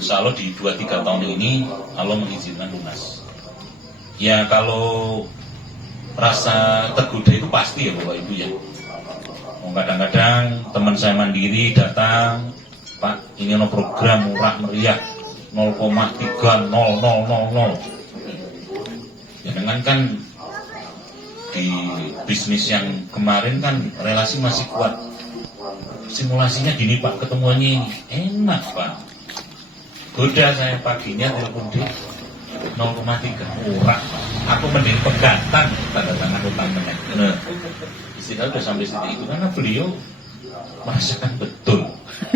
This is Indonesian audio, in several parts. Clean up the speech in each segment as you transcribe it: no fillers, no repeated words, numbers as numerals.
insya Allah di 2-3 tahun ini Allah mengizinkan lunas. Ya kalau rasa tergoda itu pasti ya Bapak Ibu ya. Kadang-kadang teman saya mandiri datang, Pak ini ada program murah meriah 0,3000. Ya dengan kan di bisnis yang kemarin kan relasi masih kuat. Simulasinya gini Pak, ketemuannya ini enak Pak. Goda saya paginya telepon dia 0,3 murah Pak. Aku mending pegatan tanda tangan utang meneh. Nah, istilah udah sampai titik itu karena beliau merasakan betul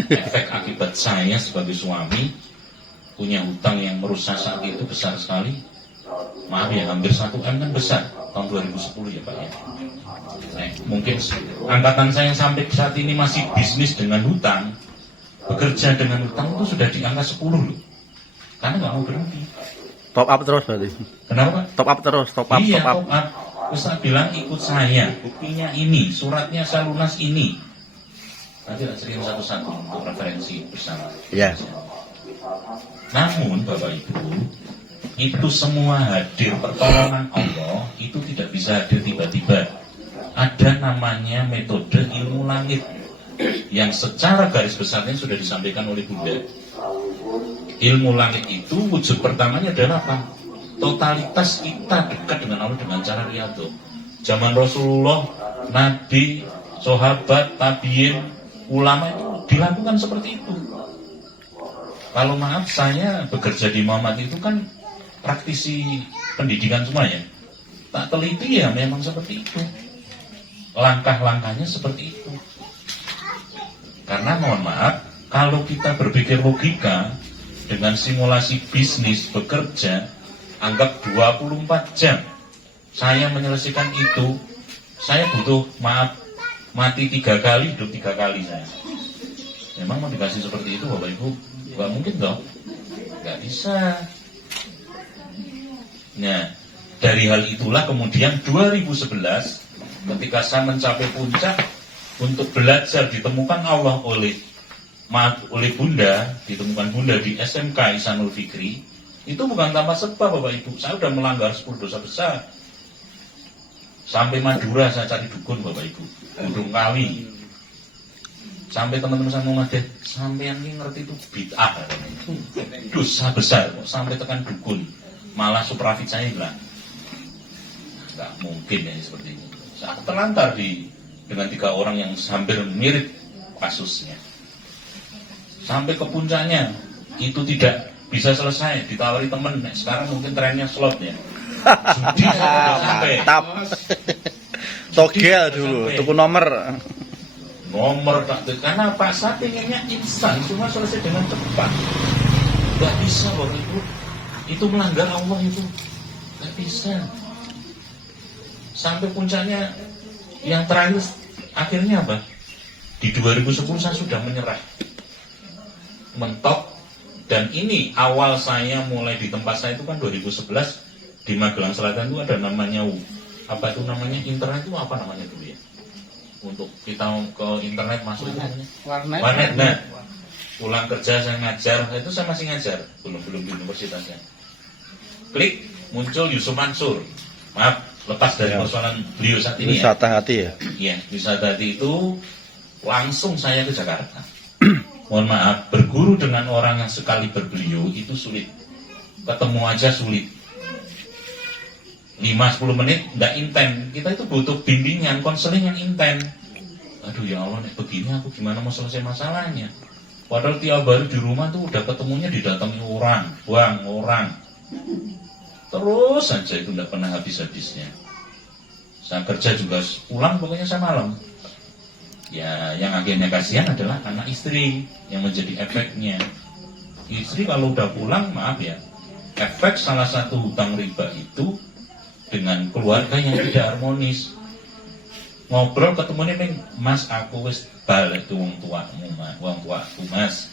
efek akibat saya sebagai suami punya hutang yang merusak saat itu besar sekali. Maaf ya, hampir 1 M kan besar tahun 2010 ya Pak ya. Nah, mungkin angkatan saya yang sampai saat ini masih bisnis dengan hutang, bekerja dengan hutang itu sudah di angka 10 loh. Karena nggak mau berhenti. Top up terus berarti. Kenapa Pak? Top up terus, top up, iya, top up. Top up. Terus saya bilang ikut saya, buktinya ini, suratnya saya lunas ini. Nanti tak cerita satu-satu untuk referensi bersama. Iya. Namun Bapak Ibu, itu semua hadir pertolongan Allah itu tidak bisa hadir tiba-tiba. Ada namanya metode ilmu langit yang secara garis besarnya sudah disampaikan oleh Bunda. Ilmu langit itu wujud pertamanya adalah apa? Totalitas kita dekat dengan Allah dengan cara riyadhah. Zaman Rasulullah, Nabi, sahabat, tabiin, ulama itu dilakukan seperti itu. Kalau maaf saya bekerja di Muhammad itu kan praktisi pendidikan semuanya. Tak teliti ya memang seperti itu. Langkah-langkahnya seperti itu. Karena mohon maaf, kalau kita berpikir logika dengan simulasi bisnis bekerja, anggap 24 jam saya menyelesaikan itu, saya butuh maaf mati 3 kali, hidup 3 kali saya. Memang mau dikasih seperti itu Bapak Ibu? Gak mungkin dong, gak bisa. Nah, dari hal itulah kemudian 2011 ketika saya mencapai puncak untuk belajar ditemukan Allah oleh Bunda, ditemukan Bunda di SMK Ihsanul Fikri, itu bukan tanpa sebab Bapak Ibu. Saya sudah melanggar 10 dosa besar. Sampai Madura saya cari dukun Bapak Ibu, Gunung Kawi. Sampai teman-teman saya mau Madeh, sampean ini ngerti itu bid'ah, dosa besar kok sampai tekan dukun. Malah suprafit saya bilang, nggak mungkin ya seperti ini. Saya terlantar dengan 3 orang yang hampir mirip kasusnya. Sampai ke puncaknya itu tidak bisa selesai, ditawari temen. Sekarang mungkin trennya slot ya. Judi sampai. Mantap. Togel dulu, tuku nomor tak, karena Pak saya pengennya instan, semua selesai dengan cepat. Gak bisa Bapak Ibu, itu melanggar Allah itu, gak bisa. Sampai puncaknya yang terakhir akhirnya apa? Di 2010 saya sudah menyerah, mentok. Dan ini awal saya mulai di tempat saya itu kan 2011 di Magelang Selatan itu ada namanya apa itu namanya internet itu apa namanya dulu ya? Untuk kita ke internet masuk itu namanya warnet. Nah, pulang kerja saya ngajar, itu saya masih ngajar, belum di universitasnya. Klik muncul Yusuf Mansur. Maaf, lepas dari persoalan beliau saat ini wisata hati ya. Iya, wisata hati itu langsung saya ke Jakarta. Mohon maaf, berguru dengan orang yang sekali berbeliau itu sulit. Ketemu aja sulit. 5-10 menit nggak inten. Kita itu butuh bimbingan, konseling yang inten. Aduh ya Allah, nih begini aku gimana mau selesai masalahnya? Padahal tiap hari di rumah tuh udah ketemunya didatangi orang, buang orang. Terus saja itu nggak pernah habis-habisnya. Saya kerja juga pulang pokoknya saya malam. Ya yang akhirnya kasihan adalah anak istri yang menjadi efeknya. Istri kalau udah pulang, maaf ya, efek salah satu hutang riba itu dengan keluarga yang tidak harmonis. Ngobrol ketemunya nih, Mas aku wis balik tuh wong tuamu Mas, wong tuaku Mas.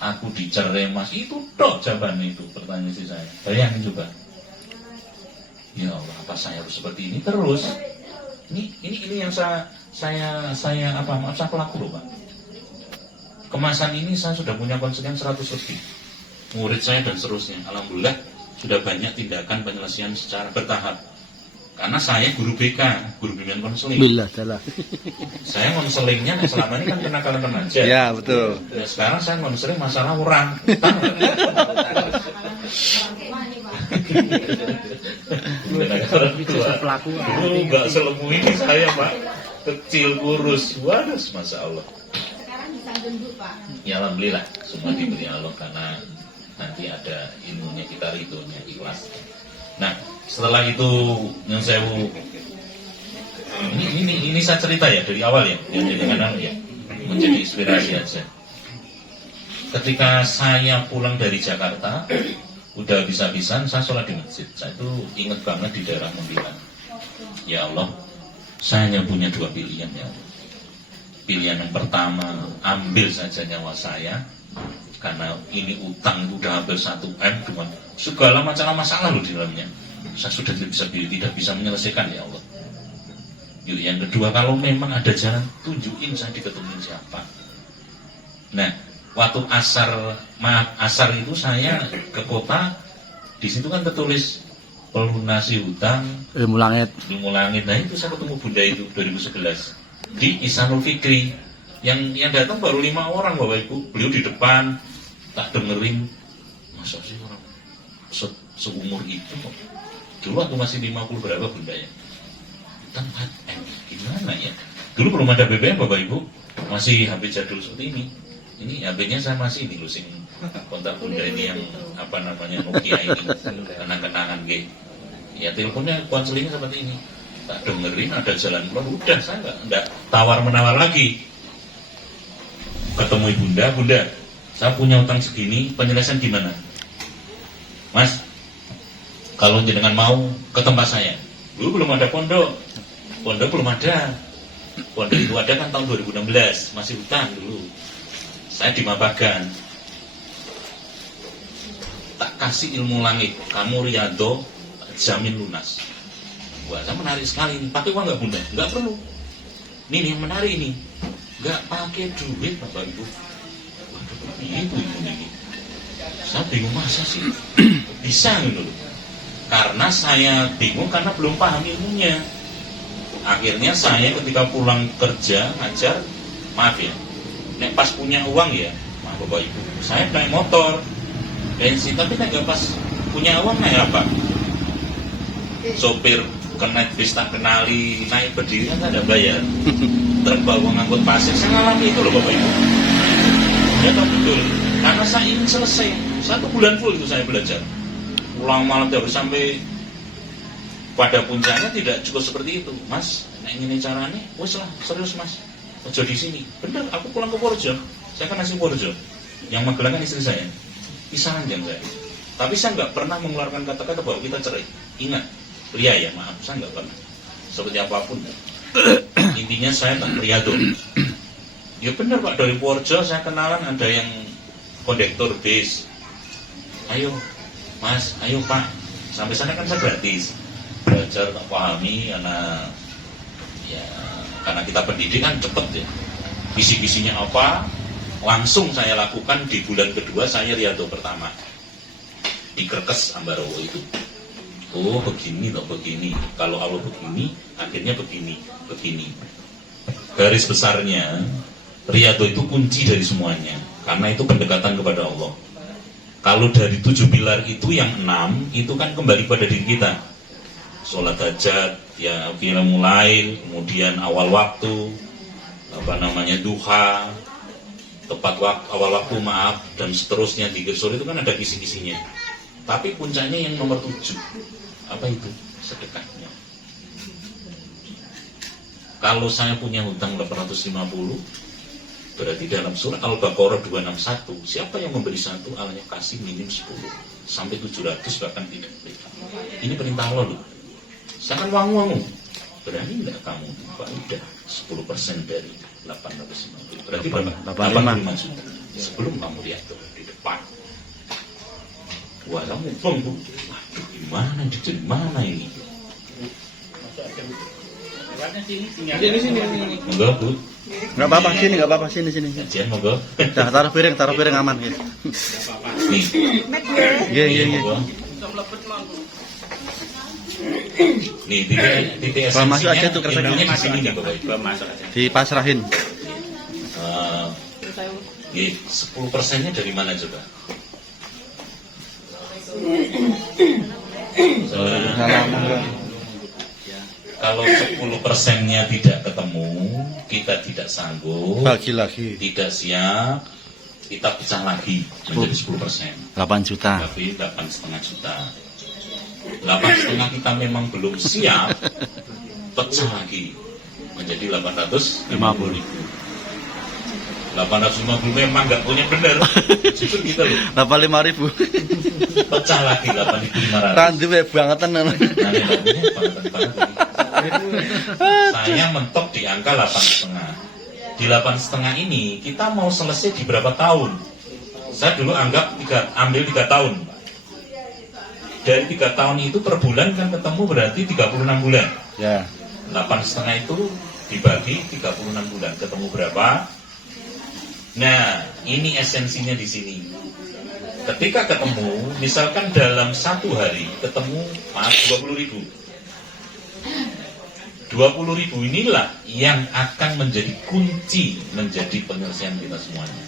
Aku dicerai Mas, itu tok jawabannya itu pertanyaan istri saya. Bayangin coba. Ya Allah, apa saya harus seperti ini terus? Ini yang saya apa maaf saya pelaku loh Pak. Kemasan ini saya sudah punya konseling 100 lebih. murid saya dan seterusnya. Alhamdulillah sudah banyak tindakan penyelesaian secara bertahap. Karena saya guru BK, guru bimbingan konseling. Billah salah. Saya konselingnya selama ini kan kenakalan remaja. Ya, betul. Ya, sekarang saya konseling masalah orang. Utang. Pelaku. Enggak selemu ini saya, Pak. Kecil, kurus. Waduh, Masya Allah. Sekarang bisa gendut, Pak. Ya Alhamdulillah, semua diberi Allah karena nanti ada ilmunya, kita ridhonya, ikhlas. Nah, setelah itu yang saya ini saya cerita ya dari awal ya, dengan ya menjadi inspirasi aja. Ketika saya pulang dari Jakarta, udah bisa-bisan saya sholat di masjid. Saya itu ingat banget di daerah Muntilan. Ya Allah, saya hanya punya dua pilihan ya. Pilihan yang pertama, ambil saja nyawa saya, karena ini utang itu udah hampir 1 M dengan segala macam masalah loh di dalamnya. Saya sudah tidak bisa menyelesaikan ya Allah. Yang kedua, kalau memang ada jalan, tunjukin saya diketemuin siapa. Nah, waktu asar itu saya ke kota, di situ kan tertulis pelunasi hutang Ilmu langit. ilmu langit. Nah itu saya ketemu bunda itu 2011 di Ihsanul Fikri. Yang datang baru 5 orang Bapak Ibu. Beliau di depan, tak dengerin. Masa sih orang seumur itu kok. Dulu waktu masih 50 berapa bunda ya? Hutang gimana ya? Dulu belum ada BBM Bapak Ibu, masih HP jadul seperti ini. Ini HP-nya saya masih ini losing kontak bunda ini yang apa namanya Nokia ini, kenang-kenangan gitu. Ya teleponnya konselingnya seperti ini. Tak dengerin ada jalan keluar, udah saya enggak tawar-menawar lagi. Ketemu bunda, saya punya utang segini, penyelesaian gimana? Mas, kalau jenengan mau ke tempat saya. Dulu belum ada pondok belum ada. Pondok itu ada kan tahun 2016, masih hutang dulu. Saya di Mabagan. Tak kasih ilmu langit, kamu Riyadho, jamin lunas. Wah, saya menarik sekali ini. Pakai uang nggak bunda? Nggak perlu. Ini yang menarik ini. Nggak pakai duit Bapak Ibu. Waduh, itu ini. Saya bingung masa sih bisa gitu. Karena saya bingung karena belum paham ilmunya. Akhirnya saya ketika pulang kerja ngajar, maaf ya, nek pas punya uang ya, maaf Bapak Ibu, saya naik motor bensin, tapi nggak pas punya uang naik apa? Sopir kena bis tak kenali, naik berdiri kan ada bayar. Terbawa ngangkut pasir, saya ngalami itu loh Bapak Ibu. Ya tahu betul, karena saya ingin selesai 1 bulan full itu saya belajar. Pulang malam terus sampai pada puncaknya tidak cukup seperti itu, Mas. Nah ini caranya, wes lah serius Mas. Ojo di sini, bener. Aku pulang ke Purworejo, saya kan nasi Purworejo. Yang Magelang kan istri saya, pisahan jam saya. Tapi saya nggak pernah mengeluarkan kata-kata bahwa kita cerai. Ingat, pria ya, maaf, saya nggak pernah. Seperti apapun. Intinya saya tak Riyadho. Ya bener Pak, dari Purworejo saya kenalan ada yang kondektor bis. Ayo Mas, ayo Pak. Sampai sana kan saya gratis. Belajar tak pahami karena kita pendidikan cepet ya. Visi-visinya apa? Langsung saya lakukan di bulan kedua saya Riyadho pertama. Di Krekes Ambarawa itu. Oh begini loh, begini. Kalau Allah begini, akhirnya begini. Garis besarnya, Riyadho itu kunci dari semuanya. Karena itu pendekatan kepada Allah. Kalau dari 7 pilar itu yang 6, itu kan kembali pada diri kita. Sholat hajat, ya kita mulai, kemudian awal waktu, duha, tepat waktu, awal waktu maaf, dan seterusnya di Gersor itu kan ada kisi-kisinya. Tapi puncaknya yang nomor 7, apa itu? Sedekahnya. Kalau saya punya hutang 850, berarti dalam surat Al-Baqarah 261, siapa yang memberi 1, Allah kasih minim 10 sampai 700 bahkan tidak. Ini perintah Allah loh. Saya kan wangu-wangu. Berani enggak kamu? Pak, udah 10% dari 850. Berarti berapa? 85 juta. Sebelum kamu lihat tuh di depan. Wah, kamu bang, Bu. Waduh, gimana ini? Sini. Enggak, Bu. Nggak apa-apa sini, nggak apa-apa sini. Kajian monggo. Dah taruh piring aman gitu. Nih. Iya. Monggo. Nih, titik Bawa masuk esensinya, aja tuh kertas ilmunya ini. di sini nih Bapak Ibu. Dipasrahin. Iya, 10%-nya dari mana coba? Kalau 10%-nya tidak ketemu, kita tidak sanggup, Bagi lagi. tidak siap, kita pecah lagi menjadi 10%. 8 juta. Tapi 8,5 juta. 8,5 kita memang belum siap, pecah lagi menjadi 850.000. 850 memang nggak punya bener, justru kita loh 85.000. pecah lagi 8.500. Randi bangetan. Nah, saya mentok di angka 8,5. Di 8,5 ini kita mau selesai di berapa tahun? Saya dulu ambil 3 tahun. Dari 3 tahun itu per bulan kan ketemu berarti 36 bulan. Ya. 8,5 itu dibagi 36 bulan, ketemu berapa? Nah, ini esensinya di sini. Ketika ketemu, misalkan dalam 1 hari ketemu 20.000. 20.000 inilah yang akan menjadi kunci menjadi penyelesaian kita semuanya.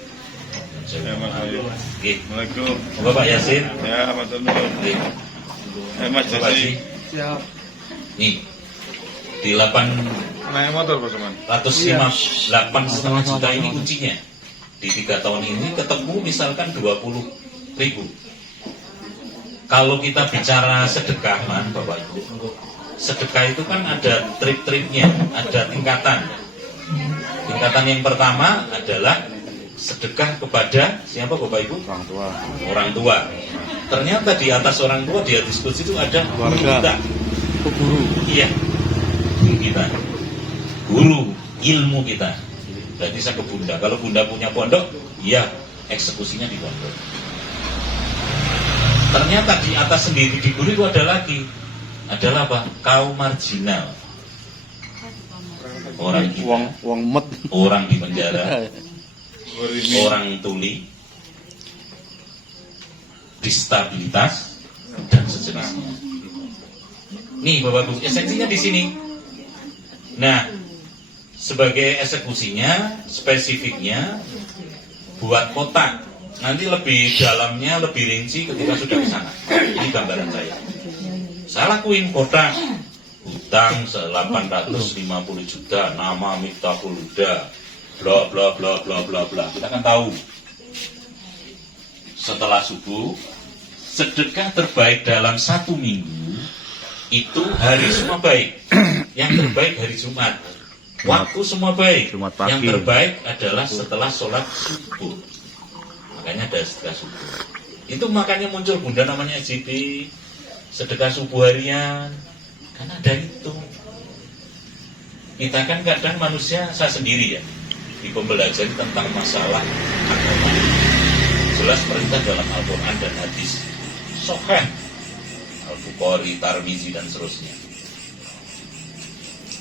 Assalamualaikum. Bapak Yasin. Ya, Mas Nur. Mas Bapak Jasi. Siap. Nih, di 8 Naik motor Pak Suman. 8,5 juta ini kuncinya. Di 3 tahun ini ketemu misalkan 20.000. Kalau kita bicara sedekah, Bapak Ibu, sedekah itu kan ada trip-tripnya, ada tingkatan. Tingkatan yang pertama adalah sedekah kepada siapa Bapak Ibu? Orang tua. Orang tua. Ternyata di atas orang tua, di diskusi itu ada guru kita. Guru. Iya, guru kita. Guru ilmu kita. Berarti saya ke bunda. Kalau bunda punya pondok, ya eksekusinya di pondok. Ternyata di atas sendiri di guru itu ada lagi. Adalah apa? Kaum marginal. Orang gila, Wong met. orang di penjara, orang tuli, disabilitas, dan sejenisnya. Nih Bapak Ibu, esensinya di sini. Nah, sebagai eksekusinya, spesifiknya buat kotak. Nanti lebih dalamnya, lebih rinci ketika sudah ke sana. Ini gambaran saya. Saya lakuin kotak. Hutang 850 juta, nama Miftahul Huda, bla bla bla bla bla bla. Kita kan tahu. Setelah subuh, sedekah terbaik dalam 1 minggu itu hari semua baik. Yang terbaik hari Jumat. Waktu semua baik. Jumat pagi. Yang terbaik adalah setelah sholat subuh. Makanya ada sedekah subuh. Itu makanya muncul bunda namanya SJP, sedekah subuh harian. Karena ada itu. Kita kan kadang manusia, saya sendiri ya, di pembelajaran tentang masalah agama. Jelas perintah dalam Al-Quran dan hadis. Sahih, Al-Bukhari, Tarmizi dan seterusnya.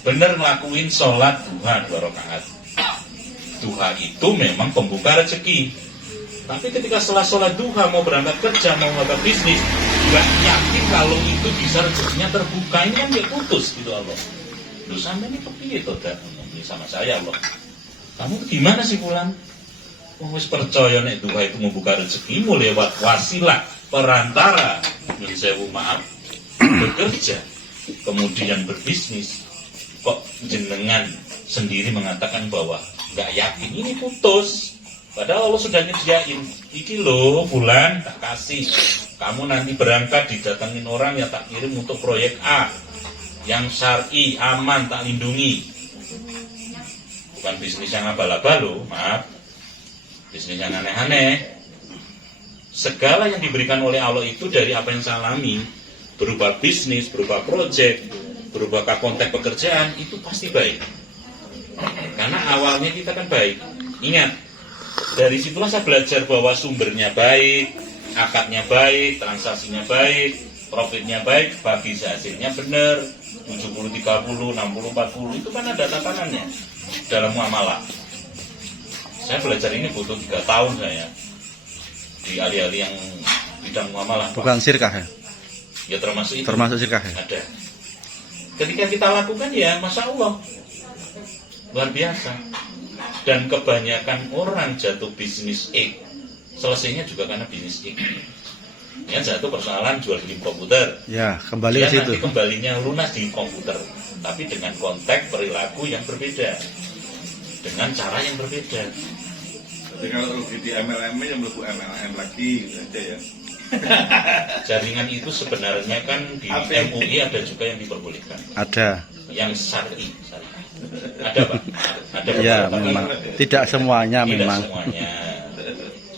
Benar ngelakuin sholat duha 2 rakaat. Duha itu memang pembuka rezeki. Tapi ketika setelah sholat duha mau berangkat kerja, mau berangkat bisnis, nggak yakin kalau itu bisa rezekinya terbuka. Ini kan dia putus gitu Allah. Lu sampai ini kepiye tuh ini sama saya Allah. Kamu gimana sih pulang? Wis percaya nek duha itu membuka rezekimu lewat wasilah perantara. Nun sewu maaf, bekerja kemudian berbisnis. Kok jenengan sendiri mengatakan bahwa nggak yakin ini putus? Padahal Allah sudah nyediain, iki loh bulan tak kasih. Kamu nanti berangkat didatengin orang yang tak kirim untuk proyek A, yang syar'i, aman, tak lindungi. Bukan bisnis yang abal-abal loh, maaf. Bisnis yang aneh-aneh. Segala yang diberikan oleh Allah itu dari apa yang saya alami, berupa bisnis, berupa proyek, berupa konteks pekerjaan, itu pasti baik. Karena awalnya kita kan baik. Ingat, dari situlah saya belajar bahwa sumbernya baik, akadnya baik, transaksinya baik, profitnya baik, bagi hasilnya benar, 70-30, 60-40, itu kan ada tatanannya. dalam muamalah. Saya belajar ini butuh 3 tahun saya di alih-alih yang bidang muamalah. Pak. Bukan sirkah ya? Ya termasuk itu. Termasuk sirkah ya? Ada. Ketika kita lakukan ya, masya Allah, luar biasa. Dan kebanyakan orang jatuh bisnis X, selesainya juga karena bisnis X. Ya jatuh persoalan jual beli komputer. Ya, kembali Dia ke situ. nanti kembalinya lunas di komputer, tapi dengan konteks perilaku yang berbeda, dengan cara yang berbeda. Jadi kalau rugi di MLM yang melebu MLM lagi gitu aja ya. Jaringan itu sebenarnya kan di MUI ada juga yang diperbolehkan, Ada. yang syar'i. Ada Pak? Ada Ya, beberapa, memang. tapi Tidak semuanya tidak memang. semuanya.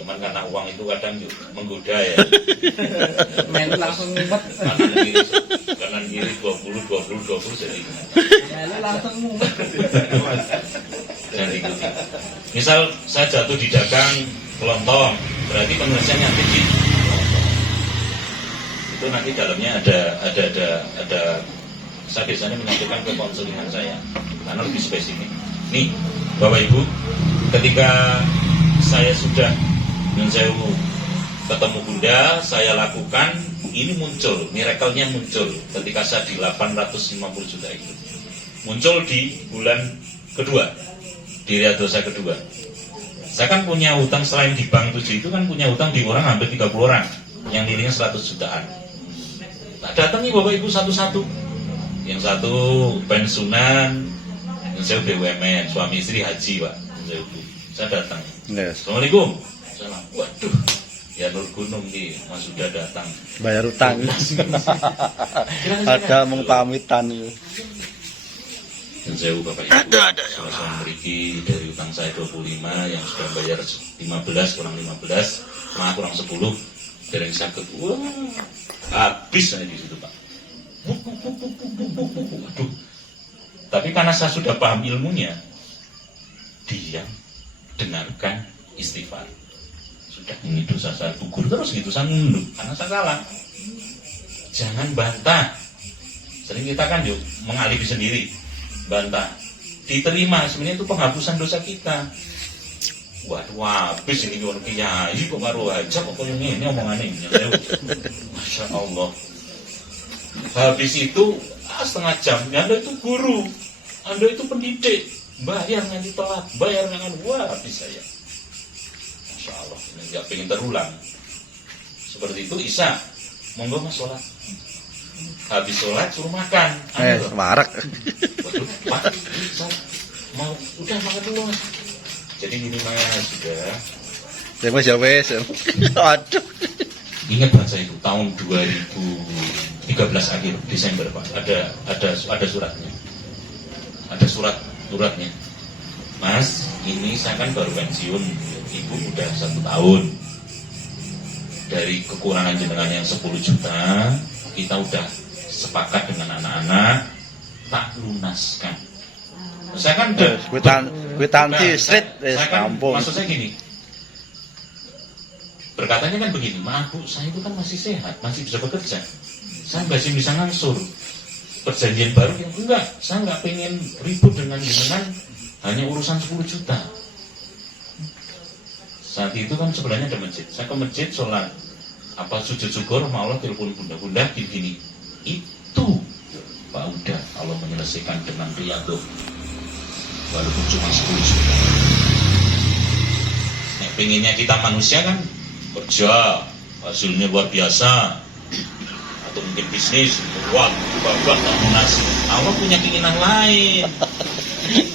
Cuman karena uang itu kadang menggoda ya. Melu langsung ngumpet. Kanan kiri 20 jadi Melu langsung ngumpet. dan ikuti. Misal saya jatuh di dagang kelontong, berarti penyelesaiannya kecil. Itu nanti dalamnya ada saya biasanya menyampaikan ke konselingan saya karena lebih spesifik. Nih, Bapak Ibu, ketika saya sudah menjauh ketemu Bunda, saya lakukan, ini muncul, miracle-nya muncul ketika saya di 850 juta itu. Muncul di bulan kedua, di Riyadhah saya kedua. Saya kan punya utang selain di bank 7 itu kan punya utang di orang hampir 30 orang yang nilainya 100 jutaan. Nah, datang nih Bapak Ibu satu-satu. Yang satu pensiunan, yang saya BUMN, suami istri haji Pak. Saya datang. Yes. Assalamualaikum. Salam. Waduh, ya Nur Gunung nih, Mas sudah datang. Bayar utang. Ada mung pamitan itu. Dan saya Bapak Ibu. Ada. Saya memiliki dari utang saya 25 yang sudah bayar 15 kurang 15, kurang 10 dari yang sakit. Wah, habis saya di situ Pak. Aduh. Tapi karena saya sudah paham ilmunya, diam, dengarkan, istighfar. Sudah ini dosa saya gugur terus gitu, saya nunduk karena saya salah. Jangan bantah. Sering kita kan yuk mengalibi sendiri, bantah. Diterima, sebenarnya itu penghapusan dosa kita. Waduh, habis ini orang kiai kok karo aja kok yang ini omongannya ini. Masya Allah. Habis itu setengah jam, Anda itu guru, Anda itu pendidik, bayar nanti telat, bayar dengan wah habis saya. Masya Allah, ini nggak pengen terulang. Seperti itu Isa, monggo mas sholat. Habis sholat suruh makan. Warak. Waduh, Pak, mau udah makan dulu mas. Jadi gini mas, sudah. Ya wes ya wes. Aduh. Ingat bahasa itu tahun 2013 akhir Desember Pak, ada suratnya, ada suratnya. Mas, ini saya kan baru pensiun, ibu udah 1 tahun. Dari kekurangan jenengan yang 10 juta, kita udah sepakat dengan anak-anak tak lunaskan. Saya kan udah kwitansi street saya kan, kampung. maksud saya gini, berkatanya kan begini, maaf Bu, saya itu kan masih sehat, masih bisa bekerja, saya masih bisa ngangsur. Perjanjian baru yang enggak, saya nggak pengen ribut dengan hanya urusan 10 juta. Saat itu kan sebenarnya ada masjid, saya ke masjid sholat, apa sujud syukur, sama Allah telepon bunda gini, itu Pak udah Allah menyelesaikan dengan Riyadhah, walaupun cuma 10 juta. Nah, pengennya kita manusia kan kerja, hasilnya luar biasa, atau mungkin bisnis, wah, babak, nasi. Allah punya keinginan lain.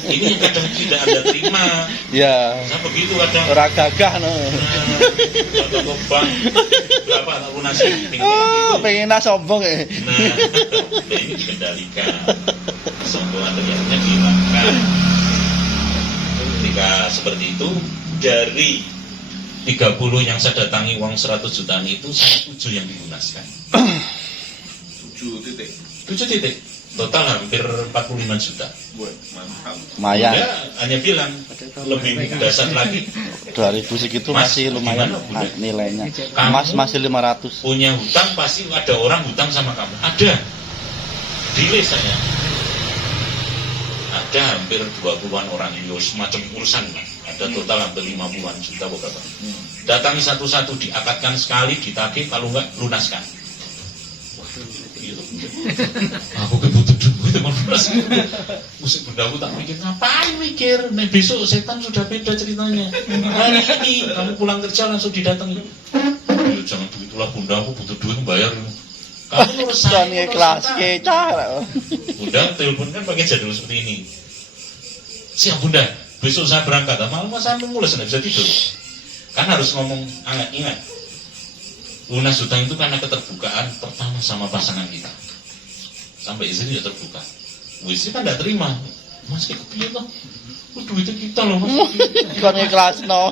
Ini yang kadang tidak Anda terima. Ya. Saya begitu kadang. Orang gagah no. Atau ke bank, berapa tak lunasi? Pengen sombong ya. Nah, ini dikendalikan. Kesombongan ternyata dihilangkan. Ketika seperti itu, dari 30 yang saya datangi uang 100 jutaan itu, saya 7 yang dilunaskan. 7 titik. 7 titik. Total hampir 45 juta. Buat mantap. Lumayan. Dia hanya bilang, lebih dasar lagi, 2000 segitu Mas, masih lumayan gimana, Bunda? nilainya. Kamu Emas masih 500. punya hutang, pasti ada orang hutang sama kamu. Ada. Delay saya. ada hampir 20-an orang ini semacam urusan Pak. Ada total hampir 50-an juta beberapa. Datangi satu-satu, diakatkan sekali, ditagih, kalau enggak lunaskan. Aku kebutuh duit teman lunas. Musik bunda aku tak mikir, ngapain mikir? Nih besok setan sudah beda ceritanya. Hari ini kamu pulang kerja langsung didatangi. Ya, jangan begitulah bunda, aku butuh duit bayar. Kamu ngurus saya, Kan kelas cara. Bunda telepon kan pakai jadwal seperti ini. Siap bunda, besok saya berangkat. Malam saya mulus nggak bisa tidur. Kan harus ngomong, ingat. Lunas hutang itu karena keterbukaan pertama sama pasangan kita. Sampai istri juga terbuka. Istri kan tidak terima. Mas kayak kepiye toh? Duitnya kita loh mas. Kan kelas no.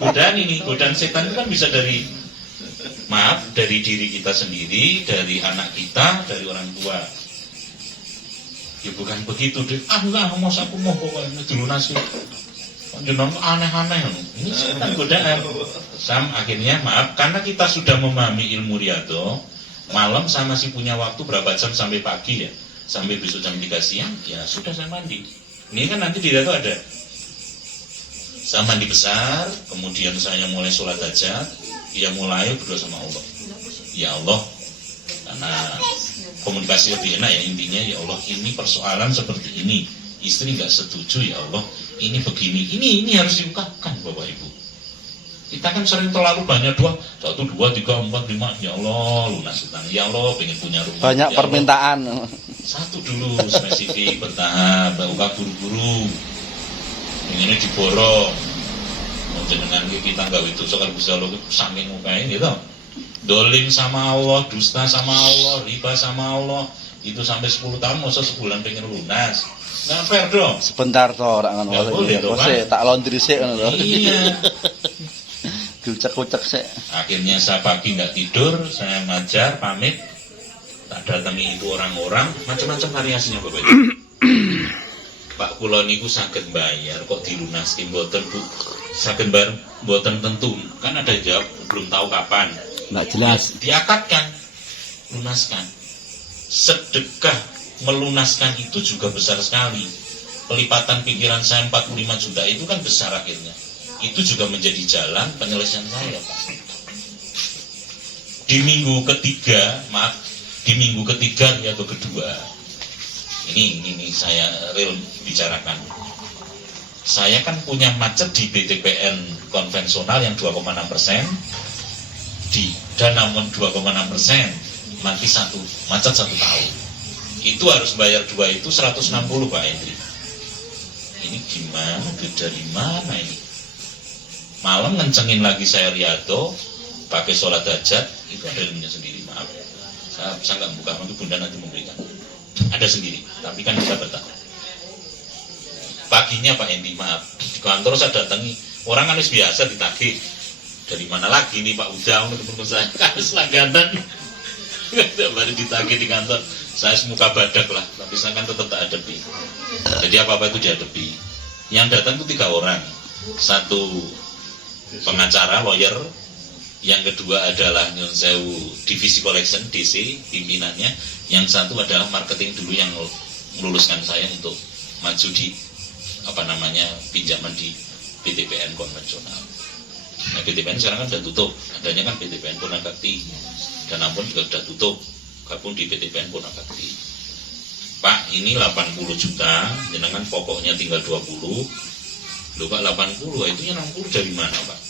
Godaan ini, godaan setan itu kan bisa dari dari diri kita sendiri, dari anak kita, dari orang tua. Ya bukan begitu deh. Enggak, mau aku mau pokoknya dilunasi. Jangan aneh-aneh. Ini setan godaan. Akhirnya karena kita sudah memahami ilmu riyadhah, malam saya masih punya waktu berapa jam sampai pagi ya, sampai besok jam 3 siang, ya sudah saya mandi. Ini kan nanti di riyadhah ada. Saya mandi besar, kemudian saya mulai sholat hajat, dia mulai berdoa sama Allah. Ya Allah, karena komunikasi lebih enak ya intinya, ya Allah ini persoalan seperti ini, istri nggak setuju ya Allah, ini begini, ini harus diungkapkan Bapak Ibu. Kita kan sering terlalu banyak doa, 1, 2, 3, 4, 5, ya Allah lunas hutang, ya Allah pengen punya rumah. Banyak ya permintaan. Allah, satu dulu spesifik bertahap, enggak buru-buru. Ini diborong. Jenengan kita enggak itu soal bisa lo saking mukain gitu. Dolim sama Allah, dusta sama Allah, riba sama Allah, itu sampai 10 tahun masa sebulan pengen lunas. Nggak fair dong. Sebentar toh orang Nggak boleh toh, Pak. tak laundry sih kan toh. Iya. Diucek-ucek sih. Akhirnya saya pagi nggak tidur, saya ngajar, pamit, tak datangi itu orang-orang, macam-macam variasinya Bapak Ibu. Pak kula niku saged bayar kok dilunaski mboten Bu. Saged bayar mboten tentu. Kan ada jawab belum tahu kapan. Nggak jelas. Diakatkan, lunaskan. Sedekah melunaskan itu juga besar sekali. Pelipatan pikiran saya 45 juta itu kan besar akhirnya. Itu juga menjadi jalan penyelesaian saya Pak. Di minggu ketiga atau kedua, ini saya real bicarakan. Saya kan punya macet di BTPN konvensional yang 2,6%, di Danamon 2,6%, macet 1 tahun. Itu harus bayar 2 itu 160 Pak Hendri. Ini gimana? Dari mana ini? Malam ngencengin lagi saya riyadhah, pakai sholat hajat, itu ada ilmunya sendiri, maaf. Saya nggak buka, nanti bunda nanti memberikan. Ada sendiri, tapi kan bisa bertanya. Paginya Pak Endi, maaf, di kantor saya datangi, orang kan biasa ditagih. Dari mana lagi nih Pak Uda, teman saya, harus langganan. Baru ditagih di kantor, saya semuka badak lah, tapi saya kan tetap tak hadapi. Jadi apa-apa itu dihadapi. Yang datang itu 3 orang, 1 pengacara, lawyer, yang kedua adalah Nyun Sewu Divisi Collection, DC, pimpinannya, yang satu adalah marketing dulu yang meluluskan saya untuk maju di pinjaman di BTPN konvensional. Nah BTPN sekarang kan sudah tutup, adanya kan BTPN Purnabakti, dan Ampun juga sudah tutup, gabung di BTPN Purnabakti. Pak ini 80 juta, jenengan pokoknya tinggal 20. Loh Pak 80, itu yang 60 dari mana Pak?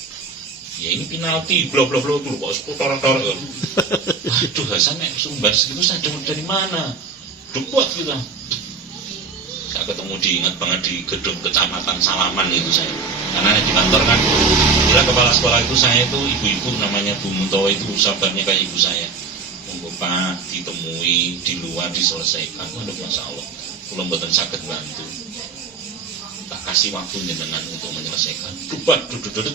Ya ini penalti, blok dulu kok 10 torong-torong. Aduh Hasan sumber segitu saya dapat dari mana? Kuat gitu. Saya ketemu ingat banget di gedung kecamatan Salaman itu saya. Karena di kantor kan, bila kepala sekolah itu saya itu ibu-ibu namanya Bu Muntawa itu sabarnya kayak ibu saya. Monggo Pak ditemui di luar diselesaikan. Waduh Masya Allah, belum mboten saged bantu. Tak kasih waktu jenengan untuk menyelesaikan. Duduk.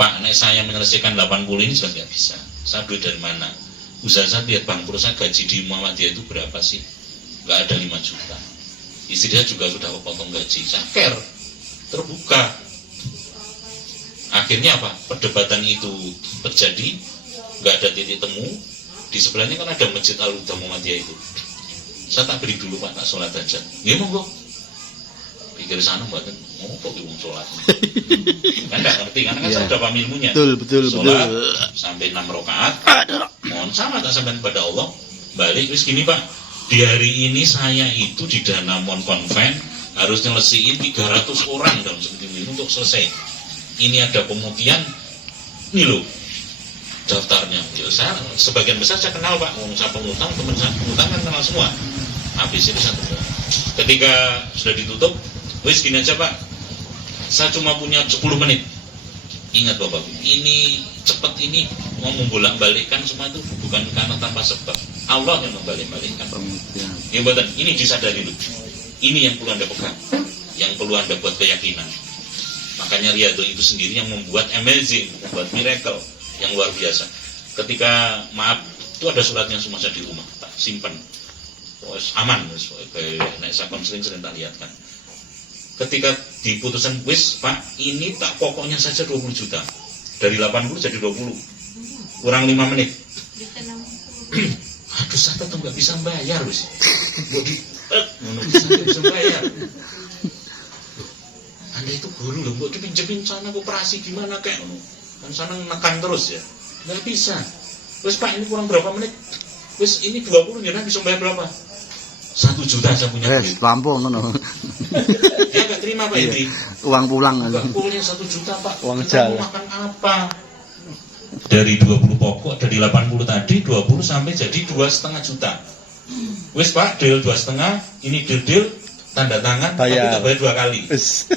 Pak, nek saya menyelesaikan 80 ini sudah nggak bisa. Saya duit dari mana? Usaha saya lihat bangkrut, saya gaji di Muhammadiyah itu berapa sih? Nggak ada 5 juta. Istri saya juga sudah potong gaji. Saya care, terbuka. Akhirnya apa? Perdebatan itu terjadi, nggak ada titik temu. Di sebelahnya kan ada Masjid Al-Huda Muhammadiyah itu. saya tak beri dulu Pak, tak sholat aja. Ya monggo. Pikir sana mboten, oh kok wong sholat. Kan enggak ngerti, karena kan saya udah paham ilmunya. Betul. Sholat sampai 6 rakaat. Mohon sama tak sampai kepada Allah. Balik wis gini Pak. Di hari ini saya itu di Danamon Konven harus nyelesaiin 300 orang dalam seminggu ini untuk selesai. Ini ada pemutihan, ini loh daftarnya. Ya, saya sebagian besar saya kenal Pak, saya pengutang, teman saya pengutang kan kenal semua. Habis ini satu. Ketika sudah ditutup, wis gini aja Pak, saya cuma punya 10 menit. Ingat Bapak, ini cepat ini mau membolak-balikkan semua itu bukan karena tanpa sebab. Allah yang membalik-balikkan. Ya buatan, ini disadari dulu. Ini yang perlu Anda pegang, yang perlu Anda buat keyakinan. Makanya Riyadhah itu sendiri yang membuat amazing, membuat miracle yang luar biasa. Ketika maaf itu ada suratnya semua saya di rumah, tak simpan. Aman, naik saya konseling sering tak lihat kan. Ketika diputusan wis Pak, ini tak pokoknya saja 20 juta. Dari 80 jadi 20. Kurang 5 menit. Aduh, saya tetap nggak bisa bayar wis. Buat di bisa bayar. Anda itu guru loh, buat dipinjemin sana koperasi gimana kayak kan sana menekan terus ya. Nggak bisa. Wis Pak, ini kurang berapa menit? Wis ini 20 jenengan bisa bayar berapa? 1 juta saya punya duit. Lampung ngono. Dia nggak terima Pak Indri. Uang pulang. Nggak boleh 1 juta Pak. Uang Kita jalan. mau makan apa? Dari 20 pokok, dari 80 tadi 20 sampai jadi 2,5 juta. Wis Pak, deal 2,5, ini deal tanda tangan, Bayar. tapi tak bayar 2 kali. Wis.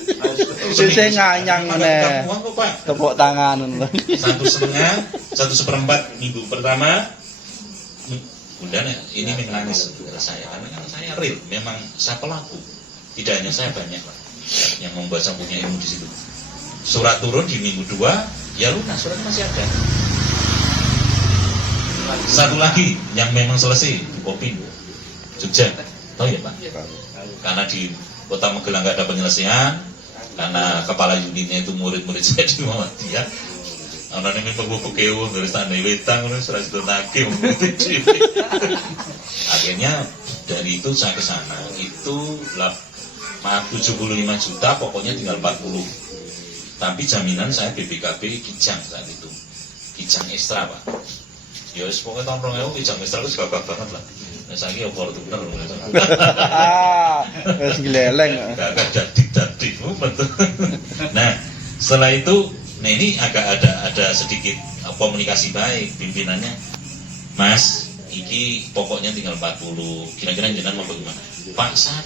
Sing nganyang meneh. Uang kok Pak. Tepuk tangan. 1,5, 1/4 minggu pertama. Bunda ini menangis saya karena kan saya real, memang saya pelaku. Tidak hanya saya, banyak lah yang membuat saya punya ilmu di situ. Surat turun di minggu 2, ya lunas, suratnya masih ada. Satu lagi yang memang selesai di Kopin, Jogja, tahu ya Pak? Karena di Kota Magelang nggak ada penyelesaian, karena kepala unitnya itu murid-murid saya di Muhammadiyah. Anaknya memang gue pekeu dari tandai wetang, serah itu nake, akhirnya dari itu saya ke sana itu 75 juta, pokoknya tinggal 40. Tapi jaminan saya BPKB Kijang saat itu, Kijang ekstra Pak. Ya wis pokoknya tahun 2000 Kijang ekstra itu gagah banget lah. Nah saya ya Fortuner. Wis gleleng. Gagah jadi, betul. Nah setelah itu, nah ini agak ada sedikit komunikasi baik pimpinannya. Mas, iki pokoknya tinggal 40. Kira-kira jenengan mau bagaimana? Pak, saya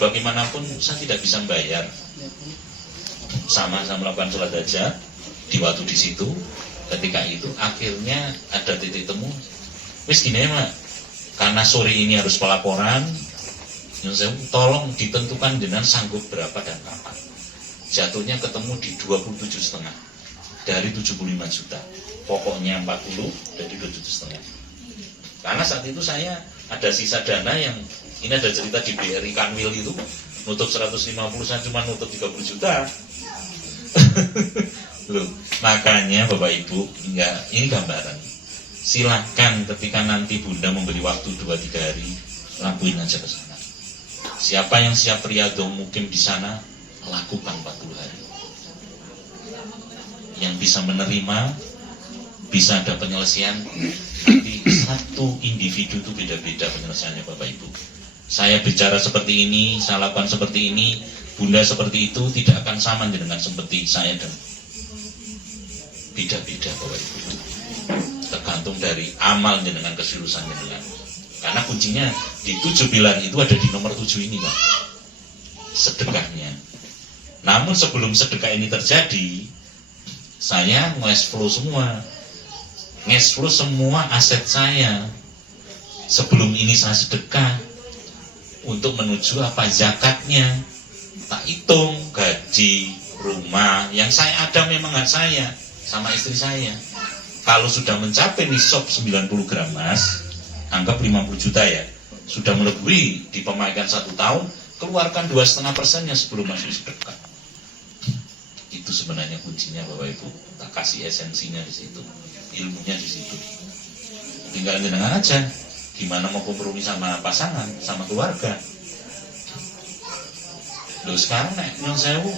bagaimanapun saya tidak bisa bayar. Sama saya melakukan sholat hajat di waktu di situ. Ketika itu akhirnya ada titik temu. Wis gini ya Mak, karena sore ini harus pelaporan, tolong ditentukan jenengan sanggup berapa dan kapan. Jatuhnya ketemu di 27,5 dari 75 juta. Pokoknya 40 dari 27,5. Karena saat itu saya ada sisa dana yang, ini ada cerita di BRI Kanwil itu, nutup 150, saya cuma nutup 30 juta. Loh, makanya Bapak Ibu, enggak, ini gambaran. Silahkan ketika nanti Bunda memberi waktu 2-3 hari, lakuin aja ke sana. Siapa yang siap Riyadhah mungkin di sana, lakukan 40 hari. Yang bisa menerima, bisa ada penyelesaian. Nanti satu individu itu beda-beda penyelesaiannya Bapak Ibu. Saya bicara seperti ini, saya lakukan seperti ini, Bunda seperti itu, tidak akan sama dengan seperti saya dan beda-beda Bapak Ibu. Tergantung dari amal dengan keseriusan dengan. Karena kuncinya di 7 pilar itu ada di nomor 7 ini Pak, sedekahnya. Namun sebelum sedekah ini terjadi, saya nge-flow semua, nge-flow semua aset saya. Sebelum ini saya sedekah untuk menuju apa zakatnya, tak hitung gaji, rumah yang saya ada memang hak saya sama istri saya. Kalau sudah mencapai nisab 90 gram emas, anggap 50 juta ya, sudah melebihi di pemakaian 1 tahun, keluarkan 2,5%-nya sebelum masuk sedekah. Itu sebenarnya kuncinya Bapak Ibu. Tak kasih esensinya di situ, ilmunya di situ. Tinggal jenengan aja gimana mau kompromi sama pasangan, sama keluarga. Loh sekarang nek nyun sewu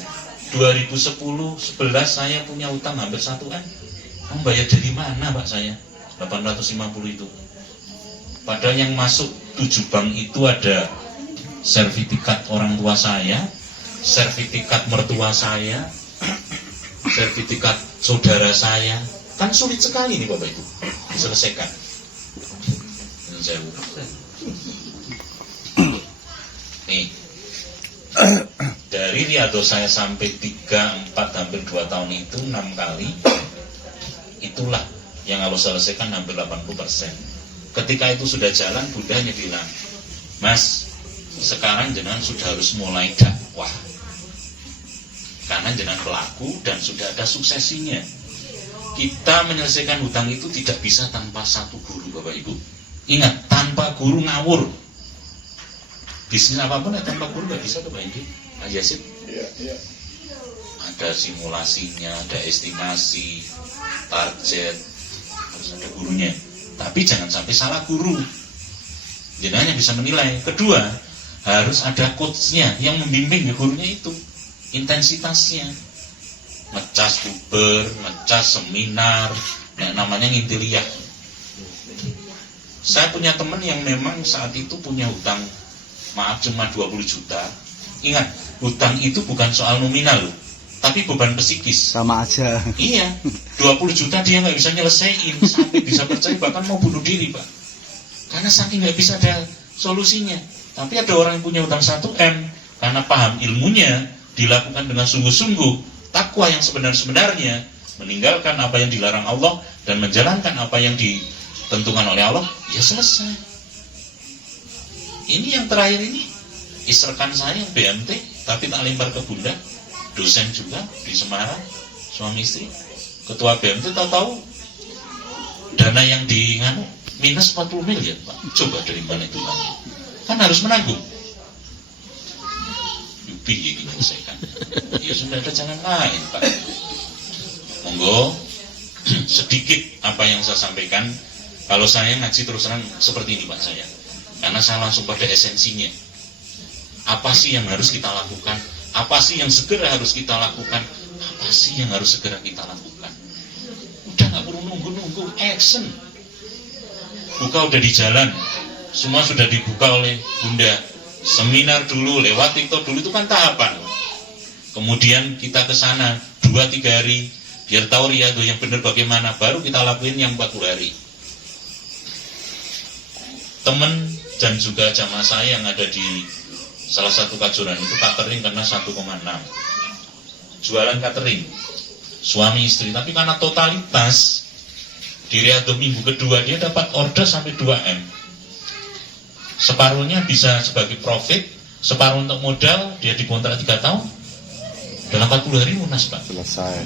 2010, 11 saya punya utang hampir 1 M. Membayar dari mana Pak saya? 850 itu. Padahal yang masuk 7 bank itu ada sertifikat orang tua saya, sertifikat mertua saya, sertifikat saudara saya. Kan sulit sekali nih Bapak Ibu diselesaikan. Nih, dari Riyadhos saya sampai 3, 4, hampir 2 tahun itu 6 kali. Itulah yang harus selesaikan hampir 80%. Ketika itu sudah jalan, Bunda hanya bilang, Mas, sekarang jenengan sudah harus mulai dakwah. Karena jenengan pelaku dan sudah ada suksesinya. Kita menyelesaikan hutang itu tidak bisa tanpa satu guru Bapak Ibu. Ingat, tanpa guru ngawur. Bisnis apapun ya tanpa guru nggak bisa tuh Pak Indi. Pak Yasin. Iya. Ada simulasinya, ada estimasi, target, harus ada gurunya. Tapi jangan sampai salah guru. Jenengan yang bisa menilai. Kedua, harus ada coachnya yang membimbing gurunya itu. Intensitasnya. Ngecas Uber, ngecas seminar, yang namanya ngintiliah. Saya punya teman yang memang saat itu punya hutang, maaf cuma 20 juta. Ingat, hutang itu bukan soal nominal loh, tapi beban psikis. Sama aja. Iya, 20 juta dia nggak bisa nyelesain, sampai bisa percaya bahkan mau bunuh diri Pak. Karena saking nggak bisa ada solusinya. Tapi ada orang yang punya hutang 1 M, karena paham ilmunya, dilakukan dengan sungguh-sungguh, takwa yang sebenarnya, meninggalkan apa yang dilarang Allah dan menjalankan apa yang ditentukan oleh Allah, ya selesai. Ini yang terakhir ini, isterkan saya BMT, tapi tak lempar ke Bunda, dosen juga di Semarang, suami istri, ketua BMT tahu-tahu dana yang nganu minus 40 miliar Pak. Coba dari mana itu Pak? Kan harus menanggung. Yupi ya menyelesaikan. Ya sudah ada jalan lain Pak. Monggo sedikit apa yang saya sampaikan. Kalau saya ngaji terus terang seperti ini Pak saya. Karena saya langsung pada esensinya. Apa sih yang harus kita lakukan? Apa sih yang segera harus kita lakukan? Apa sih yang harus segera kita lakukan? Udah nggak perlu nunggu-nunggu, action. Buka udah di jalan. Semua sudah dibuka oleh Bunda. Seminar dulu, lewat TikTok dulu itu kan tahapan. Kemudian kita ke sana 2-3 hari, biar tahu Riyadhos yang benar bagaimana. Baru kita lakuin yang 40 hari. Teman dan juga jamaah saya yang ada di salah satu kajuran itu catering karena 1,6. Jualan catering, suami istri. Tapi karena totalitas di Riyadhos minggu kedua dia dapat order sampai 2 M. Separuhnya bisa sebagai profit, separuh untuk modal, dia dikontrak 3 tahun. Dalam 40 hari lunas Pak. Selesai.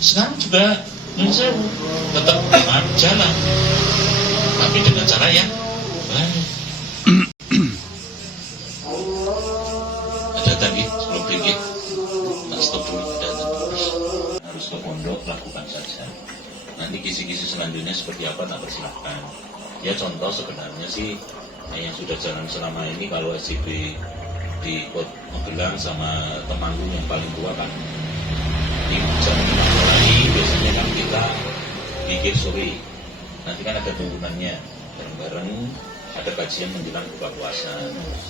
Sekarang juga saya tetap jalan, tapi dengan cara yang baik. Ada tadi sebelum pergi, stop dulu datang. Harus ke pondok, lakukan saja. Nanti kisi-kisi selanjutnya seperti apa tak persilahkan. Ya contoh sebenarnya sih yang sudah jalan selama ini kalau SCB di Magelang sama Temanggung yang paling tua kan di jam 5 pagi biasanya kan kita bikin sore. Nanti kan ada turunannya bareng-bareng, ada kajian menjelang buka puasa.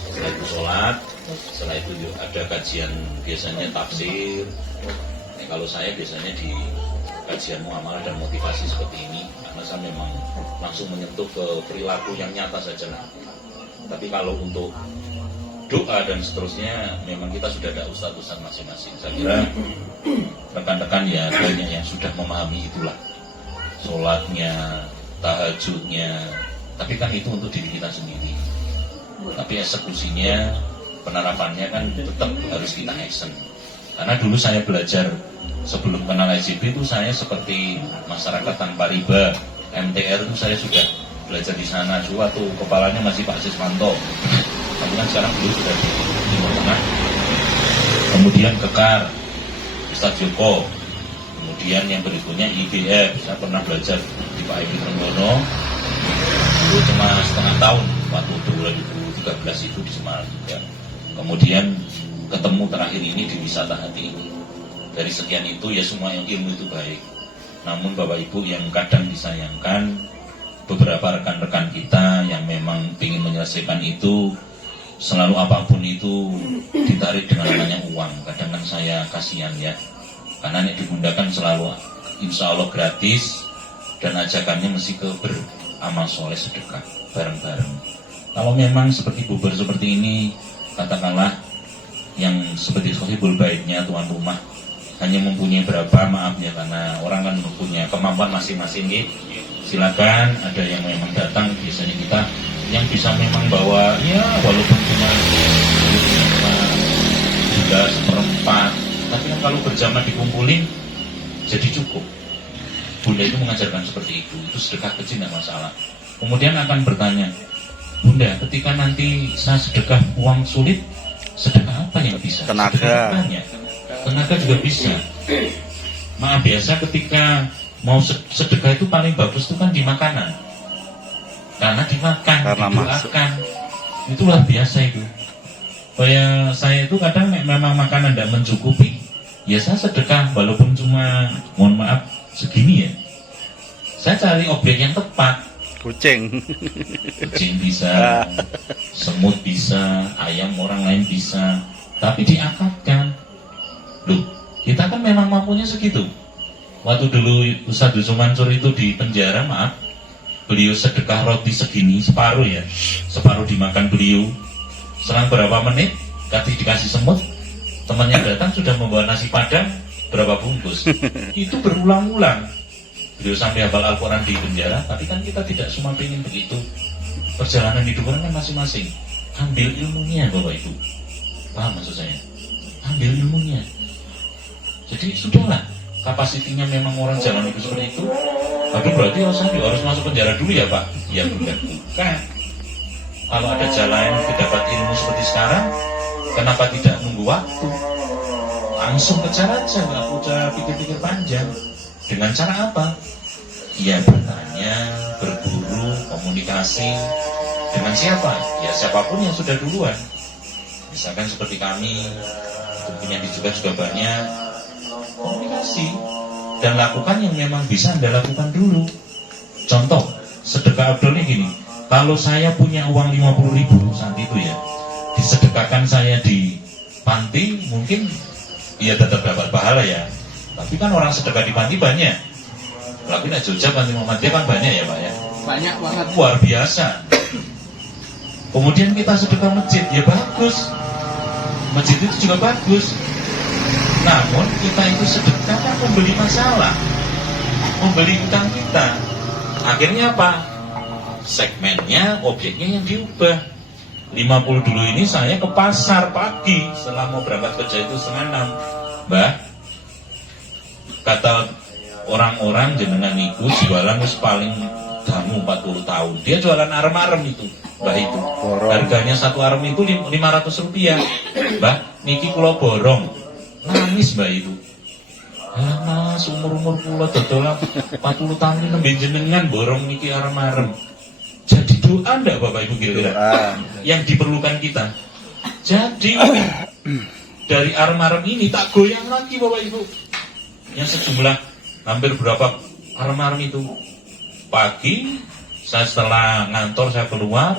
Setelah itu sholat, setelah itu ada kajian biasanya tafsir. Nah, kalau saya biasanya di kajian muamalah dan motivasi seperti ini, karena saya memang langsung menyentuh ke perilaku yang nyata saja lah. Tapi kalau untuk doa dan seterusnya, memang kita sudah ada ustadz-ustadz masing-masing. Saya kira rekan-rekan ya banyak yang sudah memahami itulah, sholatnya, tahajudnya. Tapi kan itu untuk diri kita sendiri. Tapi eksekusinya, penerapannya kan tetap harus kita action. Karena dulu saya belajar sebelum kenal SCB itu saya seperti masyarakat tanpa riba, MTR itu saya sudah belajar di sana. Dulu waktu kepalanya masih Pak Siswanto. Tapi kan sekarang beliau sudah di Timur Tengah. Kemudian Kekar, Ustadz Joko. Kemudian yang berikutnya IBF, saya pernah belajar di Pak Edi Trenggono. itu cuma setengah tahun waktu 2013 itu di Semarang juga. Kemudian ketemu terakhir ini di wisata hati ini. Dari sekian itu ya semua yang ilmu itu baik. Namun Bapak Ibu yang kadang disayangkan, beberapa rekan-rekan kita yang memang ingin menyelesaikan itu selalu apapun itu ditarik dengan namanya uang. Kadang kan saya kasihan ya, karena ini digunakan selalu insya Allah gratis dan ajakannya mesti ke beramal soleh sedekah bareng-bareng. Kalau memang seperti bubur seperti ini, katakanlah yang seperti sahibul baitnya tuan rumah hanya mempunyai berapa, maaf ya, karena orang kan mempunyai kemampuan masing-masing gitu. Silakan, ada yang memang datang, biasanya kita yang bisa memang bawa ya walaupun cuma 3/4, tapi kan kalau berjamaah dikumpulin jadi cukup. Bunda itu mengajarkan seperti itu sedekah kecil tidak masalah. Kemudian akan bertanya, Bunda, ketika nanti saya sedekah uang sulit, sedekah apa yang bisa? Tenaga. Tenaga juga bisa. Maaf biasa ketika mau sedekah itu paling bagus itu kan di makanan. Karena dimakan, didoakan. Itu luar biasa itu. Kayak saya itu kadang memang makanan tidak mencukupi, ya saya sedekah walaupun cuma, mohon maaf, segini ya. Saya cari objek yang tepat. Kucing. Kucing bisa, semut bisa, ayam orang lain bisa, tapi diakatkan. Loh, kita kan memang mampunya segitu. Waktu dulu Ustadz Yusuf Mansur itu di penjara, maaf, beliau sedekah roti segini, separuh ya, separuh dimakan beliau. Selang berapa menit, dikasih semut, temannya datang sudah membawa nasi padang, berapa bungkus. Itu berulang-ulang. Beliau sampai hafal Al-Quran di penjara, tapi kan kita tidak semua ingin begitu. Perjalanan hidup orang kan masing-masing. Ambil ilmunya Bapak Ibu. Paham maksud saya? Ambil ilmunya. Jadi sudahlah, kapasitinya memang orang jalan itu seperti itu. Tapi berarti harus masuk penjara dulu ya Pak? Ya bukan. Kalau ada jalan dapat ilmu seperti sekarang, kenapa tidak nunggu waktu? Langsung kejar aja, nggak usah pikir-pikir panjang. Dengan cara apa? Ya bertanya, berburu, komunikasi. Dengan siapa? Ya siapapun yang sudah duluan. Misalkan seperti kami, punya juga banyak. Komunikasi dan lakukan yang memang bisa Anda lakukan dulu. Contoh, sedekah Abdul ini gini, kalau saya punya uang 50.000 saat itu ya, disedekahkan saya di panti, mungkin ya tetap dapat pahala ya. Tapi kan orang sedekah di panti banyak. Tapi nak Jogja panti Muhammadiyah kan banyak ya Pak ya. Banyak banget. Luar biasa. Kemudian kita sedekah masjid, ya bagus. Masjid itu juga bagus. Namun kita itu sedekah kan membeli masalah, membeli utang kita. Akhirnya apa? Segmennya, objeknya yang diubah. 50 dulu ini saya ke pasar pagi setelah mau berangkat kerja itu 5:30. Mbak, kata orang-orang jenengan itu jualan wis paling damu 40 tahun. Dia jualan arem-arem itu, Mbak itu. Harganya satu arem itu 500 rupiah. Mbak, niki kula borong. Nangis Mbak itu. Ah Mas, umur kula dodolan 40 tahun ini nembe jenengan borong niki arem-arem. Jadi doa enggak Bapak Ibu kira-kira? Yang diperlukan kita. Jadi dari arem-arem ini tak goyang lagi Bapak Ibu. Yang sejumlah hampir berapa arem-arem itu. Pagi saya setelah ngantor saya keluar,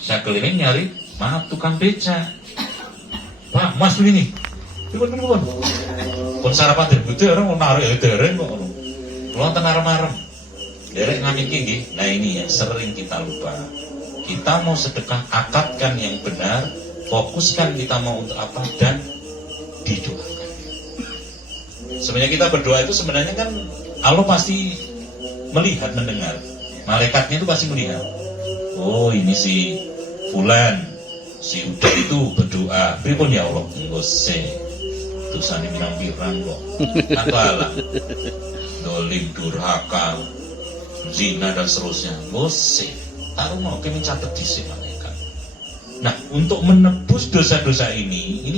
saya keliling nyari, maaf tukang beca. Pak, Mas ini. Bukan. Pun sarapan gede orang mau naruh ya dereng kok. Pulang tengah arem-arem. Derek ngamiki nggih. Nah ini yang sering kita lupa. Kita mau sedekah, akadkan yang benar, fokuskan kita mau untuk apa dan didoakan. Sebenarnya kita berdoa itu sebenarnya kan Allah pasti melihat, mendengar. Malaikatnya itu pasti melihat. Oh ini si Fulan, si Uda itu berdoa. Pripun ya Allah? Ngose. Dosane pirang-pirang kok. Akalah. Dolim, durhaka, zina dan seterusnya. Ngose. Taruh mau kami catat di sini malaikat. Nah, untuk menebus dosa-dosa ini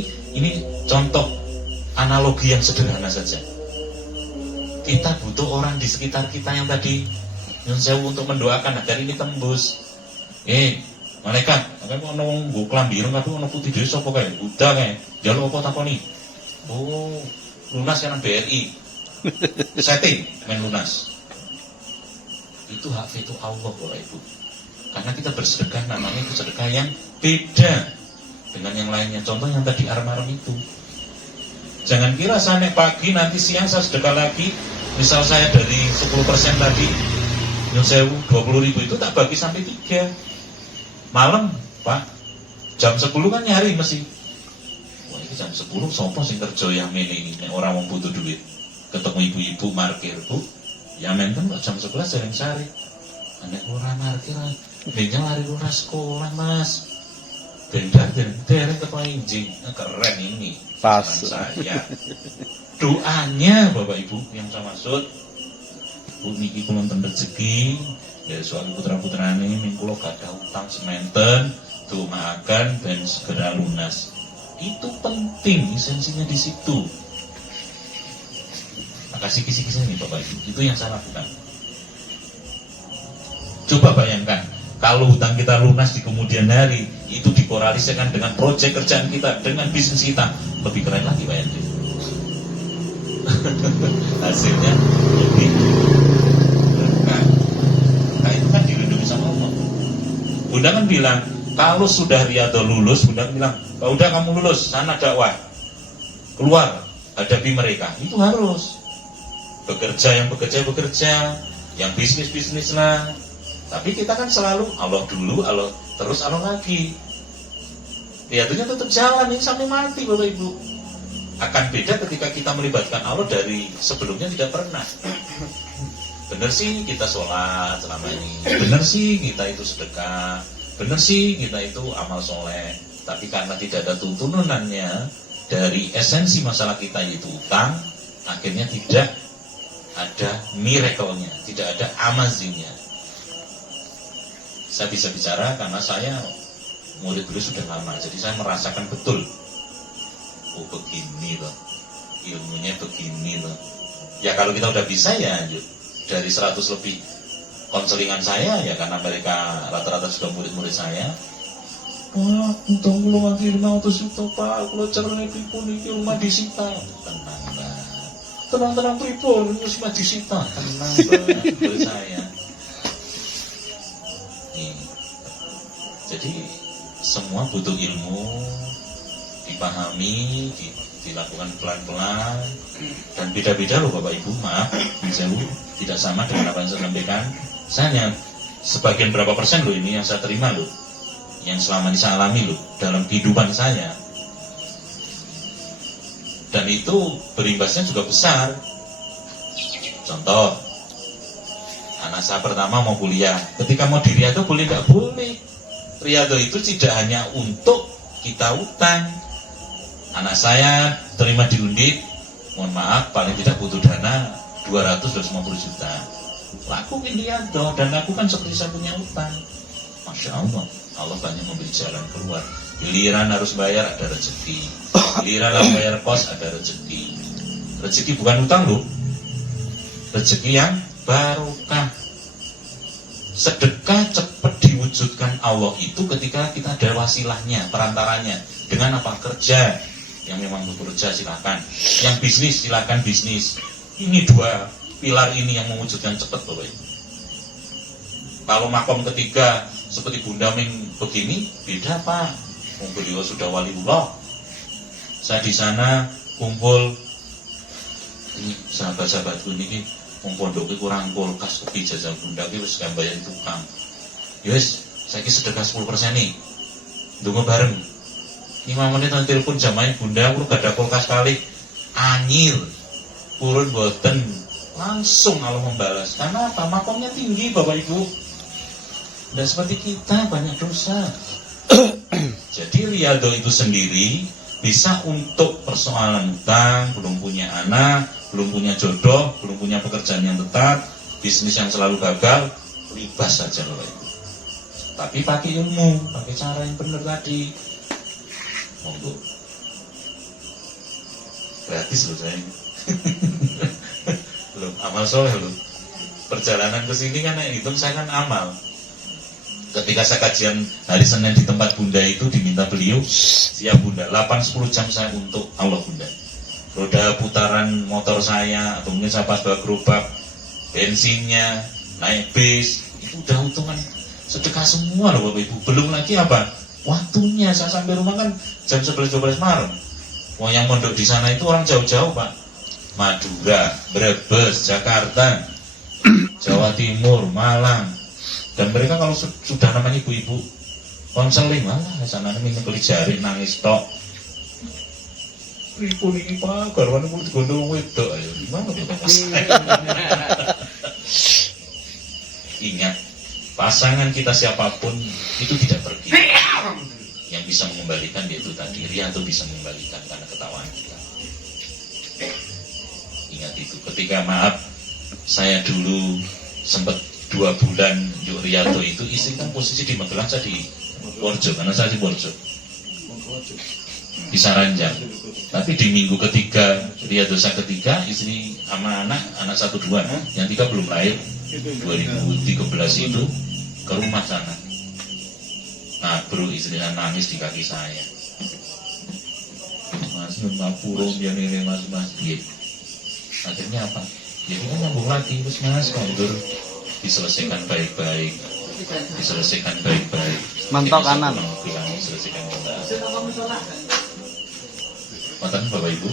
contoh analogi yang sederhana saja. Kita butuh orang di sekitar kita yang tadi Nyun sewu untuk mendoakan agar ini tembus. Malaikat, makanya kok ono nggo klambi ireng kabeh ono putih dhewe sapa kae? Buddha kae. Njaluk apa takoni? Oh, lunas kan BRI. Setting main lunas. Itu hak veto Allah Bapak Ibu. Karena kita bersedekah namanya itu sedekah yang beda dengan yang lainnya. Contoh yang tadi arem-arem itu. Jangan kira saya naik pagi nanti siang saya sedekah lagi. Misal saya dari 10% tadi nyun sewu 20.000 itu tak bagi sampai 3. Malam, Pak, jam 10 kan nyari mesti. Wah, ini jam 10 sopo sing kerja yang ini nek orang mau butuh duit. Ketemu ibu-ibu markir, Bu. Ya menten kok jam 11 sering sari. Nek ora markir, benjang lari lurah sekolah, Mas. Bendar dereng teko injing. Keren ini. Pas. Saya. Doanya Bapak Ibu yang saya maksud, Bu niki kula enten rezeki. Ya soal putra-putrane mingkulo gadah utang sementen, doakan ben segera lunas. Itu penting, esensinya di situ. Kasih kisi-kisi ini Bapak Ibu, itu yang saya lakukan. Coba bayangkan, kalau hutang kita lunas di kemudian hari, itu dikorelasikan dengan proyek kerjaan kita, dengan bisnis kita, lebih keren lagi Pak Yandri. Hasilnya lebih berkah. Nah itu kan dilindungi sama Allah. Bunda kan bilang, kalau sudah Riyadho lulus, Bunda kan bilang, kalau udah kamu lulus, sana dakwah, keluar, hadapi mereka. Itu harus. Bekerja, yang bisnis lah. Tapi kita kan selalu Allah dulu, Allah terus, Allah lagi. Riyadhonya tetap jalan ini sampai mati Bapak Ibu. Akan beda ketika kita melibatkan Allah dari sebelumnya tidak pernah. Benar sih kita sholat selama ini, benar sih kita itu sedekah, benar sih kita itu amal soleh. Tapi karena tidak ada tuntunannya dari esensi masalah kita yaitu utang, akhirnya tidak ada miracle-nya, tidak ada amazinya. Saya bisa bicara karena saya murid beliau sudah lama, jadi saya merasakan betul. Oh begini loh, ilmunya begini loh. Ya kalau kita udah bisa ya dari 100 lebih konselingan saya ya karena mereka rata-rata sudah murid-murid saya. Wah, untung kula nganti 500 juta Pak, kula cerai pripun iki rumah disita. Tenang, Mbak. Tenang pripun wis rumah disita. Tenang, Mbak, murid saya. Nih. Jadi semua butuh ilmu, dipahami, dilakukan pelan-pelan, dan beda-beda loh Bapak Ibu, maaf, tidak sama dengan apa yang saya sampaikan. Saya hanya sebagian berapa persen loh ini yang saya terima loh, yang selama ini saya alami loh, dalam kehidupan saya. Dan itu berimbasnya juga besar. Contoh, anak saya pertama mau kuliah, ketika mau di Riyadho boleh nggak boleh. Riyadho itu tidak hanya untuk kita utang. Anak saya terima di Undip, mohon maaf paling tidak butuh dana 250 juta. Lakukan Riyadho dan lakukan seperti saya punya utang. Masya Allah, Allah banyak memberi jalan keluar. Giliran harus bayar ada rezeki, giliran harus bayar kos ada rezeki. Rezeki bukan utang loh, rezeki yang barokah. Sedekah cepat diwujudkan Allah itu ketika kita ada wasilahnya, perantaranya. Dengan apa? Kerja. Yang memang bekerja silakan. Yang bisnis silakan bisnis. Ini dua pilar ini yang mewujudkan cepat Bapak Ibu. Kalau makom ketiga seperti Bunda Ming begini, beda Pak. Beliau sudah waliullah. Saya di sana kumpul ini sahabat-sahabatku ini pondoknya kurang kulkas kopi jajal Bunda iki wis gambayan tukang. Ya wis, saiki sedekah 10% nih. Ndonga bareng. 5 menit nanti telepon jamaah Bunda, aku gak ada kulkas kali. Anyir. Purun boten. Langsung Allah membalas. Karena apa? Makomnya tinggi Bapak Ibu. Dan seperti kita banyak dosa. Jadi Riyadho itu sendiri bisa untuk persoalan utang, belum punya anak, belum punya jodoh, belum punya pekerjaan yang tetap, bisnis yang selalu gagal, libas saja Bapak Ibu. Tapi pakai ilmu, pakai cara yang benar tadi. Monggo. Gratis loh saya. Belum amal soleh loh. perjalanan ke sini kan hitung saya kan amal. Ketika saya kajian hari Senin di tempat Bunda itu diminta beliau, siap Bunda, 8-10 jam saya untuk Allah Bunda. Roda putaran motor saya atau mungkin saya pas bawa gerobak, bensinnya, naik bis, itu udah hitungan sedekah semua loh Bapak Ibu. Belum lagi apa? Waktunya saya sampai rumah kan jam 11-12 malam. Wah, yang mondok di sana itu orang jauh-jauh Pak. Madura, Brebes, Jakarta, Jawa Timur, Malang. Dan mereka kalau sudah namanya ibu-ibu konseling, malah sana minum keli jari nangis tok. Ibu ini Pak, garwane kudu digondong wedok ayo. Gimana Bapak? Ingat, pasangan kita siapapun itu tidak pergi. Yang bisa mengembalikan dia itu tadi, Rianto bisa mengembalikan karena ketawaan kita. Ingat itu, ketika maaf saya dulu sempat 2 bulan yuk Rianto itu istri kan posisi di Magelang, saya di Worjo, karena saya di Worjo di Saranjang. Tapi di minggu ketiga Rianto saya ketiga, istri sama anak 1-2, yang 3 belum lahir 2013 itu ke rumah sana. Nah bro, istrinya nangis di kaki saya. Mas ngapurung dia nih mas gitu. Akhirnya apa? Jadi kan nyambung lagi terus mas kondur diselesaikan baik-baik, diselesaikan baik-baik. Mantap kanan. Bilang diselesaikan kembali. Mantan Bapak Ibu,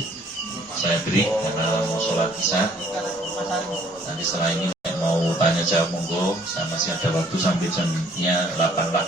saya beri karena mau sholat isya. Nanti setelah ini mau tanya jawab monggo, saya masih ada waktu sampai jamnya 8 lah.